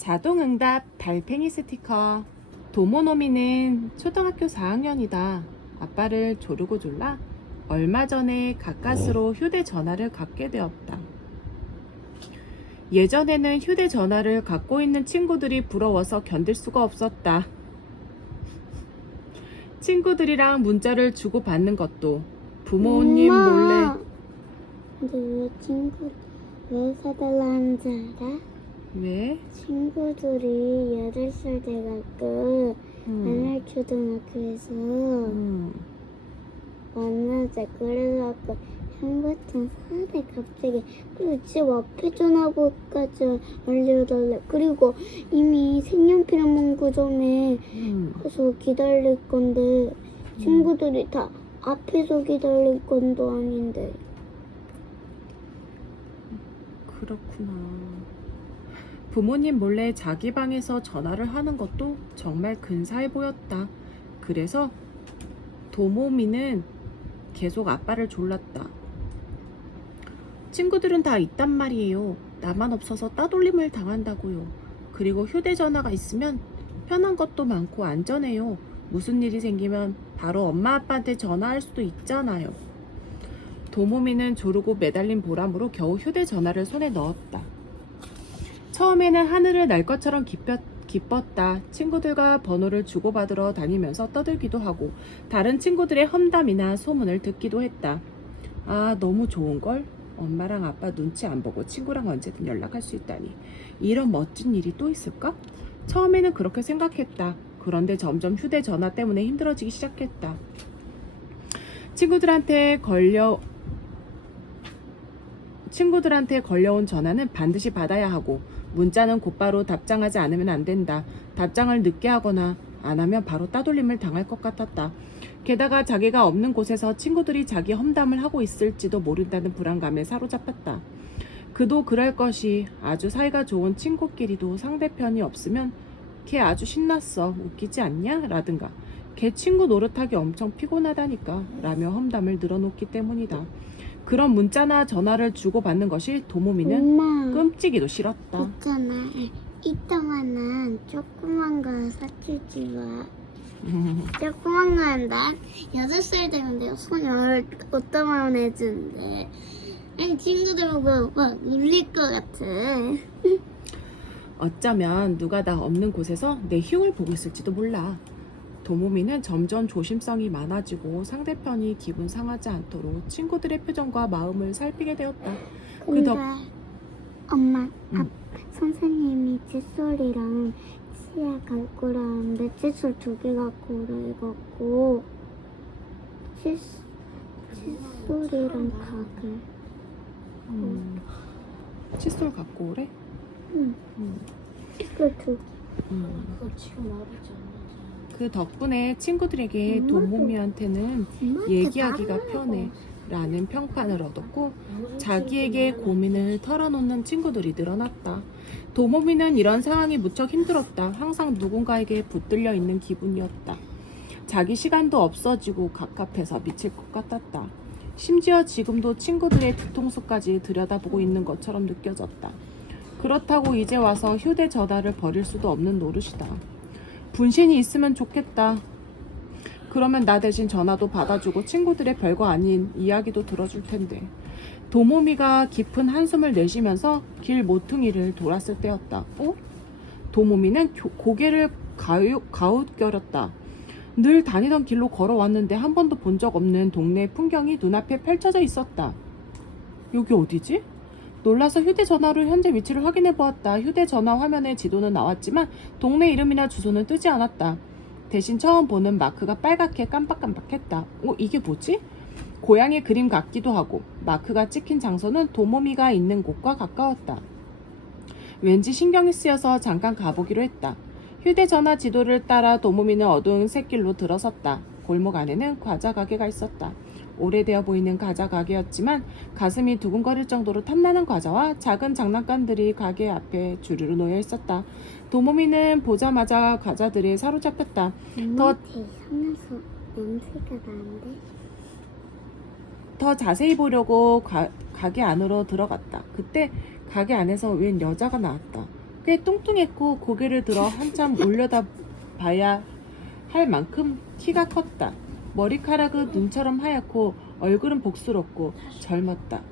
자동응답 달팽이 스티커. 도모노미는 초등학교 4학년이다. 아빠를 조르고 졸라 얼마 전에 가까스로 휴대전화를 갖게 되었다. 예전에는 휴대전화를 갖고 있는 친구들이 부러워서 견딜 수가 없었다. 친구들이랑 문자를 주고받는 것도 부모님 몰래. 근데 왜 사달라는 줄 알아? 왜? 친구들이 8살 돼갖고 맨날 초등학교에서 만나자 그래갖고 형부터 사대 갑자기 그리고 집 앞에 전화번호까지 알려달래. 그리고 이미 색연필 문구점에 가서 기다릴 건데 친구들이 다 앞에서 기다릴 건도 아닌데. 그렇구나. 부모님 몰래 자기 방에서 전화를 하는 것도 정말 근사해 보였다. 그래서 도모미는 계속 아빠를 졸랐다. 친구들은 다 있단 말이에요. 나만 없어서 따돌림을 당한다고요. 그리고 휴대전화가 있으면 편한 것도 많고 안전해요. 무슨 일이 생기면 바로 엄마 아빠한테 전화할 수도 있잖아요. 도모미는 조르고 매달린 보람으로 겨우 휴대전화를 손에 넣었다. 처음에는 하늘을 날 것처럼 기뻤다. 친구들과 번호를 주고받으러 다니면서 떠들기도 하고 다른 친구들의 험담이나 소문을 듣기도 했다. 아, 너무 좋은걸? 엄마랑 아빠 눈치 안 보고 친구랑 언제든 연락할 수 있다니. 이런 멋진 일이 또 있을까? 처음에는 그렇게 생각했다. 그런데 점점 휴대전화 때문에 힘들어지기 시작했다. 친구들한테 걸려온 전화는 반드시 받아야 하고 문자는 곧바로 답장하지 않으면 안 된다. 답장을 늦게 하거나 안 하면 바로 따돌림을 당할 것 같았다. 게다가 자기가 없는 곳에서 친구들이 자기 험담을 하고 있을지도 모른다는 불안감에 사로잡혔다. 그도 그럴 것이 아주 사이가 좋은 친구끼리도 상대편이 없으면 걔 아주 신났어. 웃기지 않냐? 라든가 걔 친구 노릇하기 엄청 피곤하다니까 라며 험담을 늘어놓기 때문이다. 그런 문자나 전화를 주고받는 것이 도모미는 엄마, 끔찍이도 싫었다. 있잖아. 이따가는 조그만 거 사주지 마. 조그만 거는 난 8살 되면 내가 손이 어떠만 해주는데 아니 친구들 보고 막 울릴 것 같아. 어쩌면 누가 나 없는 곳에서 내 흉을 보고 있을지도 몰라. 도모미는 점점 조심성이 많아지고 상대편이 기분 상하지 않도록 친구들의 표정과 마음을 살피게 되었다. 근데 엄마, 선생님이 칫솔이랑 치약 갖고 오라는데 칫솔 2개 갖고 오라 해갖고 칫솔이랑 각을 칫솔 갖고 오래? 응. 칫솔 2개. 그거 지금 말하지 않았잖아. 그 덕분에 친구들에게 도모미한테는 얘기하기가 편해 라는 평판을 얻었고 자기에게 고민을 털어놓는 친구들이 늘어났다. 도모미는 이런 상황이 무척 힘들었다. 항상 누군가에게 붙들려 있는 기분이었다. 자기 시간도 없어지고 갑갑해서 미칠 것 같았다. 심지어 지금도 친구들의 뒤통수까지 들여다보고 있는 것처럼 느껴졌다. 그렇다고 이제 와서 휴대전화를 버릴 수도 없는 노릇이다. 분신이 있으면 좋겠다. 그러면 나 대신 전화도 받아주고 친구들의 별거 아닌 이야기도 들어줄 텐데. 도모미가 깊은 한숨을 내쉬면서 길 모퉁이를 돌았을 때였다. 도모미는 고개를 가웃거렸다. 늘 다니던 길로 걸어왔는데 한 번도 본 적 없는 동네 풍경이 눈앞에 펼쳐져 있었다. 여기 어디지? 놀라서 휴대전화로 현재 위치를 확인해 보았다. 휴대전화 화면에 지도는 나왔지만 동네 이름이나 주소는 뜨지 않았다. 대신 처음 보는 마크가 빨갛게 깜빡깜빡했다. 이게 뭐지? 고양이 그림 같기도 하고 마크가 찍힌 장소는 도모미가 있는 곳과 가까웠다. 왠지 신경이 쓰여서 잠깐 가보기로 했다. 휴대전화 지도를 따라 도모미는 어두운 샛길로 들어섰다. 골목 안에는 과자 가게가 있었다. 오래되어 보이는 과자 가게였지만 가슴이 두근거릴 정도로 탐나는 과자와 작은 장난감들이 가게 앞에 주르르 놓여 있었다. 도모미는 보자마자 과자들에 사로잡혔다. 엄마한테 이상해서 냄새가 나는데? 더 자세히 보려고 가게 안으로 들어갔다. 그때 가게 안에서 웬 여자가 나왔다. 꽤 뚱뚱했고 고개를 들어 한참 올려다 봐야 할 만큼 키가 컸다. 머리카락은 눈처럼 하얗고 얼굴은 복스럽고 젊었다.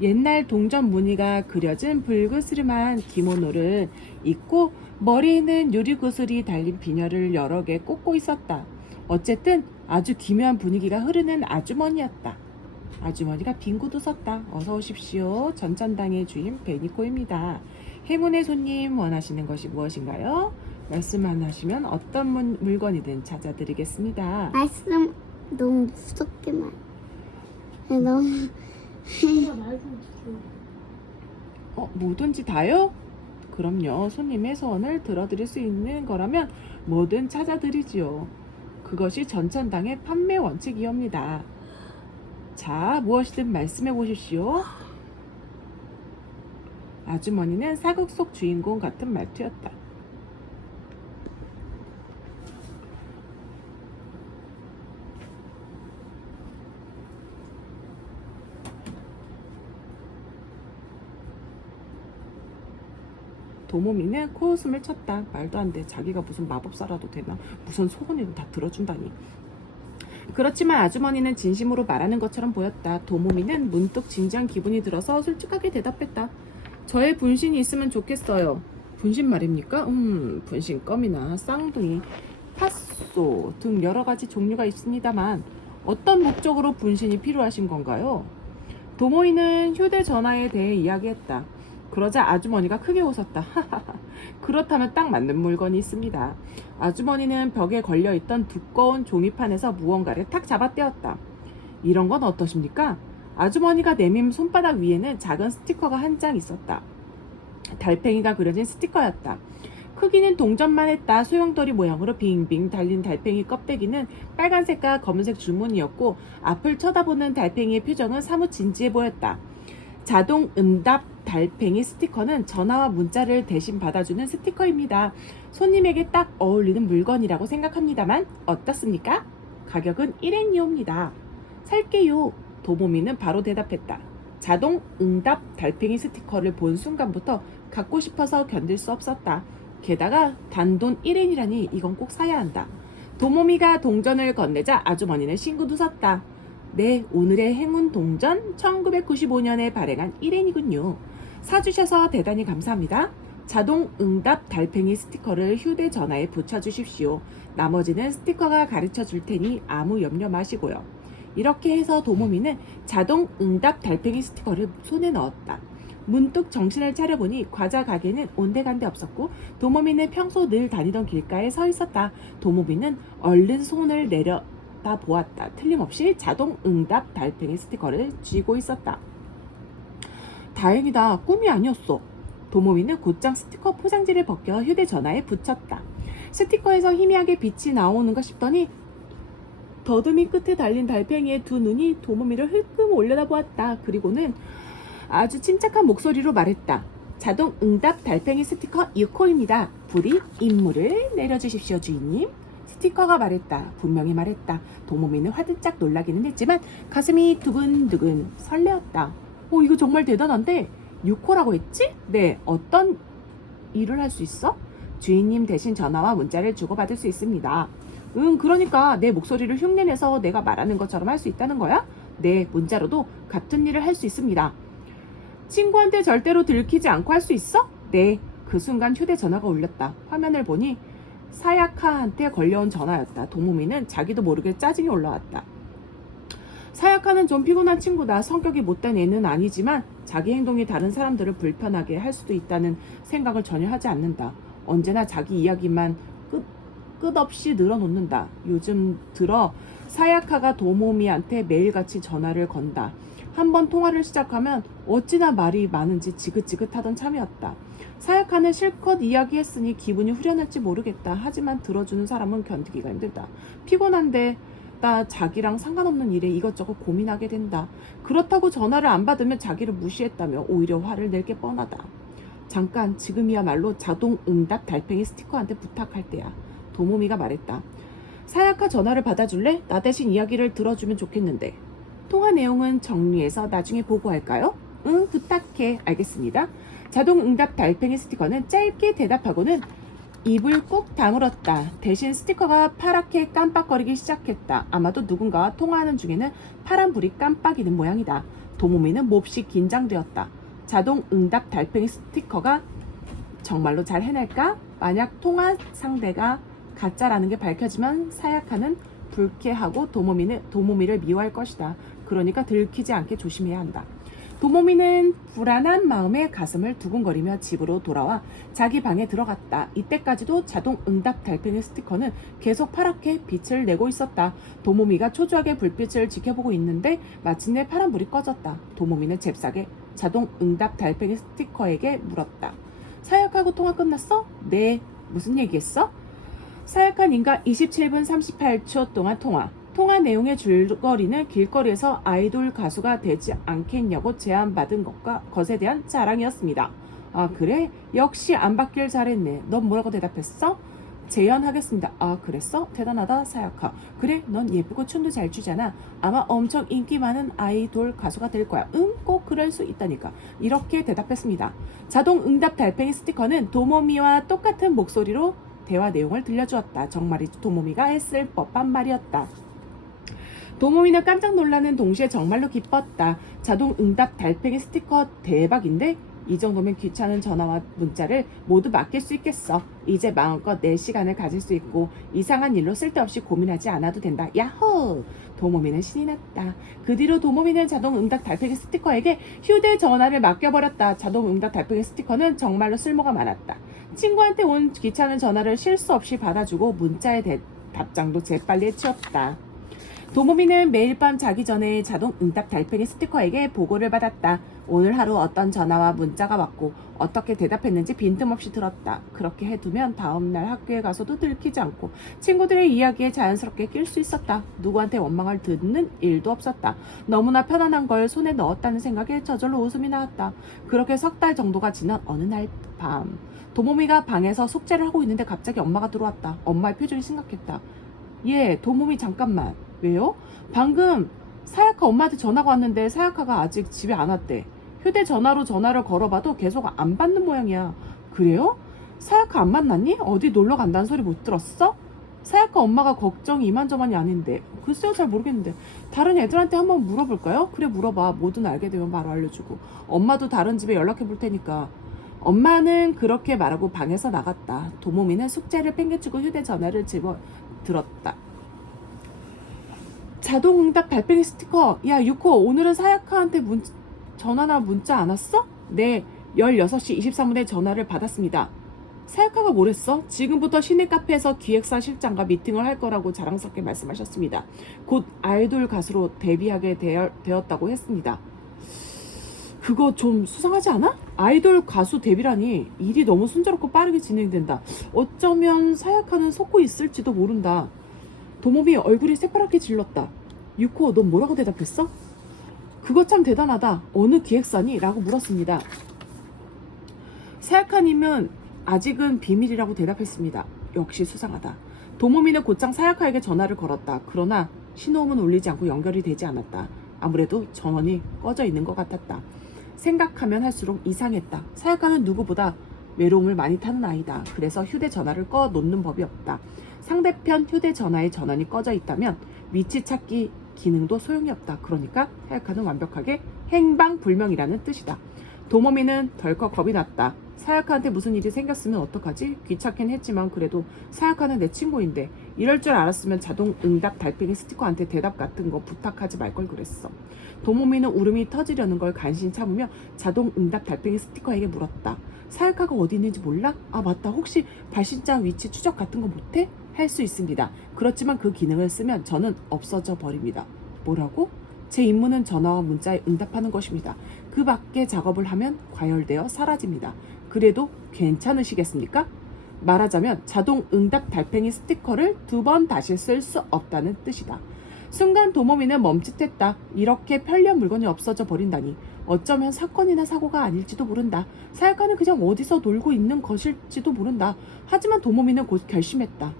옛날 동전 무늬가 그려진 붉으스름한 기모노를 입고 머리에는 유리구슬이 달린 비녀를 여러 개 꽂고 있었다. 어쨌든 아주 기묘한 분위기가 흐르는 아주머니였다. 아주머니가 빈 구두 섰다. 어서 오십시오. 전천당의 주인 베니코입니다. 행운의 손님 원하시는 것이 무엇인가요? 말씀만 하시면 어떤 물건이든 찾아드리겠습니다. 말씀 너무 무섭게만. 너무 엄마 말좀 주세요. 뭐든지 다요? 그럼요. 손님의 소원을 들어드릴 수 있는 거라면 뭐든 찾아드리지요. 그것이 전천당의 판매 원칙이옵니다. 자, 무엇이든 말씀해 보십시오. 아주머니는 사극 속 주인공 같은 말투였다. 도모미는 코웃음을 쳤다. 말도 안 돼. 자기가 무슨 마법사라도 되나? 무슨 소원이든 다 들어준다니. 그렇지만 아주머니는 진심으로 말하는 것처럼 보였다. 도모미는 문득 진지한 기분이 들어서 솔직하게 대답했다. 저의 분신이 있으면 좋겠어요. 분신 말입니까? 분신 껌이나 쌍둥이, 팥소 등 여러 가지 종류가 있습니다만 어떤 목적으로 분신이 필요하신 건가요? 도모이는 휴대전화에 대해 이야기했다. 그러자 아주머니가 크게 웃었다. 그렇다면 딱 맞는 물건이 있습니다. 아주머니는 벽에 걸려있던 두꺼운 종이판에서 무언가를 탁 잡아떼었다. 이런 건 어떠십니까? 아주머니가 내민 손바닥 위에는 작은 스티커가 한 장 있었다. 달팽이가 그려진 스티커였다. 크기는 동전만 했다. 소용돌이 모양으로 빙빙 달린 달팽이 껍데기는 빨간색과 검은색 줄무늬였고 앞을 쳐다보는 달팽이의 표정은 사뭇 진지해 보였다. 자동 응답 달팽이 스티커는 전화와 문자를 대신 받아주는 스티커입니다. 손님에게 딱 어울리는 물건이라고 생각합니다만 어떻습니까? 가격은 1엔이옵니다. 살게요. 도모미는 바로 대답했다. 자동 응답 달팽이 스티커를 본 순간부터 갖고 싶어서 견딜 수 없었다. 게다가 단돈 1엔이라니 이건 꼭 사야 한다. 도모미가 동전을 건네자 아주머니는 싱긋 웃었다. 네, 오늘의 행운 동전 1995년에 발행한 1엔이군요. 사주셔서 대단히 감사합니다. 자동 응답 달팽이 스티커를 휴대전화에 붙여주십시오. 나머지는 스티커가 가르쳐 줄 테니 아무 염려 마시고요. 이렇게 해서 도모미는 자동 응답 달팽이 스티커를 손에 넣었다. 문득 정신을 차려보니 과자 가게는 온데간데 없었고 도모미는 평소 늘 다니던 길가에 서 있었다. 도모미는 얼른 손을 내려다 보았다. 틀림없이 자동 응답 달팽이 스티커를 쥐고 있었다. 다행이다. 꿈이 아니었어. 도모미는 곧장 스티커 포장지를 벗겨 휴대전화에 붙였다. 스티커에서 희미하게 빛이 나오는가 싶더니 더듬이 끝에 달린 달팽이의 두 눈이 도모미를 흘끔 올려다보았다. 그리고는 아주 침착한 목소리로 말했다. 자동 응답 달팽이 스티커 6호입니다. 부디 임무를 내려주십시오, 주인님. 스티커가 말했다. 분명히 말했다. 도모미는 화들짝 놀라기는 했지만 가슴이 두근두근 설레었다. 이거 정말 대단한데 6호라고 했지? 네, 어떤 일을 할 수 있어? 주인님 대신 전화와 문자를 주고받을 수 있습니다. 그러니까 내 목소리를 흉내내서 내가 말하는 것처럼 할 수 있다는 거야? 네, 문자로도 같은 일을 할 수 있습니다. 친구한테 절대로 들키지 않고 할 수 있어? 네. 그 순간 휴대전화가 울렸다. 화면을 보니 사야카한테 걸려온 전화였다. 도모미는 자기도 모르게 짜증이 올라왔다. 사야카는 좀 피곤한 친구다. 성격이 못된 애는 아니지만 자기 행동이 다른 사람들을 불편하게 할 수도 있다는 생각을 전혀 하지 않는다. 언제나 자기 이야기만 끝없이 늘어놓는다. 요즘 들어 사야카가 도모미한테 매일같이 전화를 건다. 한번 통화를 시작하면 어찌나 말이 많은지 지긋지긋하던 참이었다. 사야카는 실컷 이야기했으니 기분이 후련할지 모르겠다. 하지만 들어주는 사람은 견디기가 힘들다. 피곤한데 나 자기랑 상관없는 일에 이것저것 고민하게 된다. 그렇다고 전화를 안 받으면 자기를 무시했다며 오히려 화를 낼 게 뻔하다. 잠깐, 지금이야말로 자동 응답 달팽이 스티커한테 부탁할 때야. 도모미가 말했다. 사야카 전화를 받아줄래? 나 대신 이야기를 들어주면 좋겠는데. 통화 내용은 정리해서 나중에 보고할까요? 응, 부탁해. 알겠습니다. 자동응답 달팽이 스티커는 짧게 대답하고는 입을 꾹 다물었다. 대신 스티커가 파랗게 깜빡거리기 시작했다. 아마도 누군가와 통화하는 중에는 파란불이 깜빡이는 모양이다. 도모미는 몹시 긴장되었다. 자동응답 달팽이 스티커가 정말로 잘 해낼까? 만약 통화 상대가 가짜라는 게 밝혀지면 사야카는 불쾌하고 도모미를 미워할 것이다. 그러니까 들키지 않게 조심해야 한다. 도모미는 불안한 마음에 가슴을 두근거리며 집으로 돌아와 자기 방에 들어갔다. 이때까지도 자동 응답 달팽이 스티커는 계속 파랗게 빛을 내고 있었다. 도모미가 초조하게 불빛을 지켜보고 있는데 마침내 파란불이 꺼졌다. 도모미는 잽싸게 자동 응답 달팽이 스티커에게 물었다. 사약하고 통화 끝났어? 네. 무슨 얘기했어? 사약한님과 27분 38초 동안 통화 내용의 줄거리는 길거리에서 아이돌 가수가 되지 않겠냐고 제안받은 것에 대한 자랑이었습니다. 아 그래? 역시 안 받길 잘했네. 넌 뭐라고 대답했어? 재연하겠습니다. 아 그랬어? 대단하다 사야카. 그래 넌 예쁘고 춤도 잘 추잖아. 아마 엄청 인기 많은 아이돌 가수가 될 거야. 꼭 그럴 수 있다니까. 이렇게 대답했습니다. 자동 응답 달팽이 스티커는 도모미와 똑같은 목소리로 대화 내용을 들려주었다. 정말이지 도모미가 했을 법한 말이었다. 도모미는 깜짝 놀라는 동시에 정말로 기뻤다. 자동 응답 달팽이 스티커 대박인데? 이 정도면 귀찮은 전화와 문자를 모두 맡길 수 있겠어. 이제 마음껏 내 시간을 가질 수 있고 이상한 일로 쓸데없이 고민하지 않아도 된다. 야호! 도모미는 신이 났다. 그 뒤로 도모미는 자동 응답 달팽이 스티커에게 휴대전화를 맡겨버렸다. 자동 응답 달팽이 스티커는 정말로 쓸모가 많았다. 친구한테 온 귀찮은 전화를 실수 없이 받아주고 문자의 답장도 재빨리 해치웠다. 도모미는 매일 밤 자기 전에 자동 응답 달팽이 스티커에게 보고를 받았다. 오늘 하루 어떤 전화와 문자가 왔고 어떻게 대답했는지 빈틈없이 들었다. 그렇게 해두면 다음날 학교에 가서도 들키지 않고 친구들의 이야기에 자연스럽게 낄 수 있었다. 누구한테 원망을 듣는 일도 없었다. 너무나 편안한 걸 손에 넣었다는 생각에 저절로 웃음이 나왔다. 그렇게 석 달 정도가 지난 어느 날 밤 도모미가 방에서 숙제를 하고 있는데 갑자기 엄마가 들어왔다. 엄마의 표정이 심각했다. 예, 도모미 잠깐만. 왜요? 방금 사야카 엄마한테 전화가 왔는데 사야카가 아직 집에 안 왔대. 휴대전화로 전화를 걸어봐도 계속 안 받는 모양이야. 그래요? 사야카 안 만났니? 어디 놀러 간다는 소리 못 들었어? 사야카 엄마가 걱정이 이만저만이 아닌데. 글쎄요, 잘 모르겠는데. 다른 애들한테 한번 물어볼까요? 그래, 물어봐. 뭐든 알게 되면 바로 알려주고. 엄마도 다른 집에 연락해 볼 테니까. 엄마는 그렇게 말하고 방에서 나갔다. 도모미는 숙제를 팽개치고 휴대전화를 집어 들었다. 자동응답 달팽이 스티커. 야 유코, 오늘은 사야카한테 전화나 문자 안 왔어? 네, 16시 23분에 전화를 받았습니다. 사야카가 뭐랬어? 지금부터 시내 카페에서 기획사 실장과 미팅을 할 거라고 자랑스럽게 말씀하셨습니다. 곧 아이돌 가수로 데뷔하게 되었다고 했습니다. 그거 좀 수상하지 않아? 아이돌 가수 데뷔라니. 일이 너무 순조롭고 빠르게 진행된다. 어쩌면 사야카는 속고 있을지도 모른다. 도모미 얼굴이 새파랗게 질렀다. 유코, 넌 뭐라고 대답했어? 그거 참 대단하다. 어느 기획사니? 라고 물었습니다. 사야카님은 아직은 비밀이라고 대답했습니다. 역시 수상하다. 도모미는 곧장 사야카에게 전화를 걸었다. 그러나 신호음은 울리지 않고 연결이 되지 않았다. 아무래도 전원이 꺼져 있는 것 같았다. 생각하면 할수록 이상했다. 사야카는 누구보다 외로움을 많이 타는 아이다. 그래서 휴대전화를 꺼 놓는 법이 없다. 상대편 휴대전화의 전원이 꺼져 있다면 위치 찾기 기능도 소용이 없다. 그러니까 사야카는 완벽하게 행방불명이라는 뜻이다. 도모미는 덜컥 겁이 났다. 사야카한테 무슨 일이 생겼으면 어떡하지? 귀찮긴 했지만 그래도 사야카는 내 친구인데 이럴 줄 알았으면 자동 응답 달팽이 스티커한테 대답 같은 거 부탁하지 말 걸 그랬어. 도모미는 울음이 터지려는 걸 간신히 참으며 자동 응답 달팽이 스티커에게 물었다. 사야카가 어디 있는지 몰라? 아 맞다, 혹시 발신자 위치 추적 같은 거 못해? 할 수 있습니다. 그렇지만 그 기능을 쓰면 저는 없어져 버립니다. 뭐라고? 제 임무는 전화와 문자에 응답하는 것입니다. 그 밖에 작업을 하면 과열되어 사라집니다. 그래도 괜찮으시겠습니까? 말하자면 자동 응답 달팽이 스티커를 2번 다시 쓸 수 없다는 뜻이다. 순간 도모미는 멈칫했다. 이렇게 편리한 물건이 없어져 버린다니. 어쩌면 사건이나 사고가 아닐지도 모른다. 사야카는 그냥 어디서 놀고 있는 것일지도 모른다. 하지만 도모미는 곧 결심했다.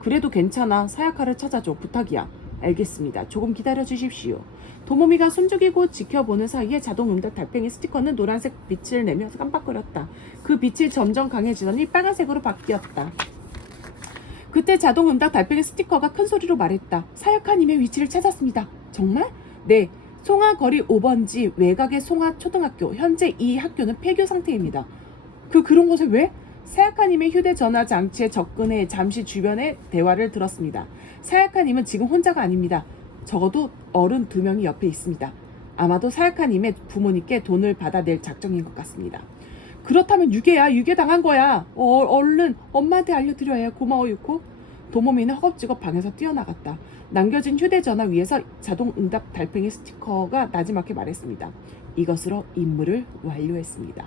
그래도 괜찮아. 사야카를 찾아줘. 부탁이야. 알겠습니다. 조금 기다려 주십시오. 도모미가 숨죽이고 지켜보는 사이에 자동 응답 달팽이 스티커는 노란색 빛을 내면서 깜빡거렸다. 그 빛이 점점 강해지더니 빨간색으로 바뀌었다. 그때 자동 응답 달팽이 스티커가 큰 소리로 말했다. 사역하님의 위치를 찾았습니다. 정말? 네. 송화거리 5번지 외곽의 송화초등학교. 현재 이 학교는 폐교 상태입니다. 그런 곳에 왜? 사약하님의 휴대전화 장치에 접근해 잠시 주변의 대화를 들었습니다. 사약하님은 지금 혼자가 아닙니다. 적어도 어른 2명이 옆에 있습니다. 아마도 사약하님의 부모님께 돈을 받아낼 작정인 것 같습니다. 그렇다면 유괴야. 유괴당한 거야. 얼른 엄마한테 알려드려야 해. 고마워 유코. 도모미는 허겁지겁 방에서 뛰어나갔다. 남겨진 휴대전화 위에서 자동응답 달팽이 스티커가 나지막히 말했습니다. 이것으로 임무를 완료했습니다.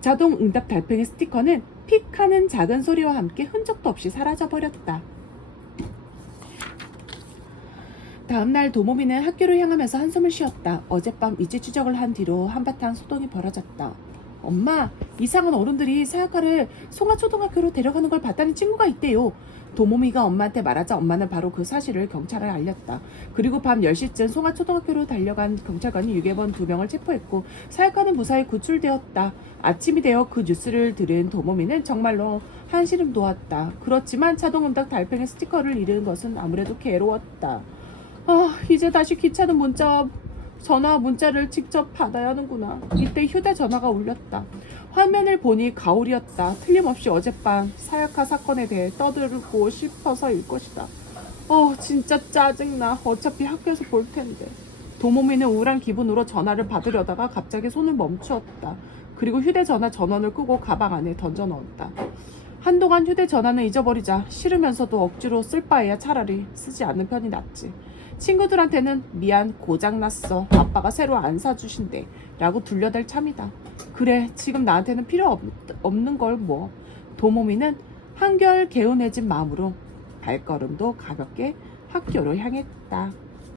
자동응답 달팽이 스티커는 픽 하는 작은 소리와 함께 흔적도 없이 사라져버렸다. 다음날 도모미는 학교를 향하면서 한숨을 쉬었다. 어젯밤 위치 추적을 한 뒤로 한바탕 소동이 벌어졌다. 엄마, 이상한 어른들이 사약가를 송화초등학교로 데려가는 걸 봤다는 친구가 있대요. 도모미가 엄마한테 말하자 엄마는 바로 그 사실을 경찰에 알렸다. 그리고 밤 10시쯤 송화초등학교로 달려간 경찰관이 유괴범 2명을 체포했고 사약가는 무사히 구출되었다. 아침이 되어 그 뉴스를 들은 도모미는 정말로 한시름 놓았다. 그렇지만 자동응답 달팽이 스티커를 잃은 것은 아무래도 괴로웠다. 이제 다시 귀찮은 전화 문자를 직접 받아야 하는구나. 이때 휴대전화가 울렸다. 화면을 보니 가오리였다. 틀림없이 어젯밤 사약하 사건에 대해 떠들고 싶어서일 것이다. 진짜 짜증나. 어차피 학교에서 볼 텐데. 도모미는 우울한 기분으로 전화를 받으려다가 갑자기 손을 멈추었다. 그리고 휴대전화 전원을 끄고 가방 안에 던져 넣었다. 한동안 휴대전화는 잊어버리자. 싫으면서도 억지로 쓸 바에야 차라리 쓰지 않는 편이 낫지. 친구들한테는 미안 고장났어 아빠가 새로 안 사주신대 라고 둘러댈 참이다. 그래 지금 나한테는 필요 없는 걸 뭐. 도모미는 한결 개운해진 마음으로 발걸음도 가볍게 학교로 향했다.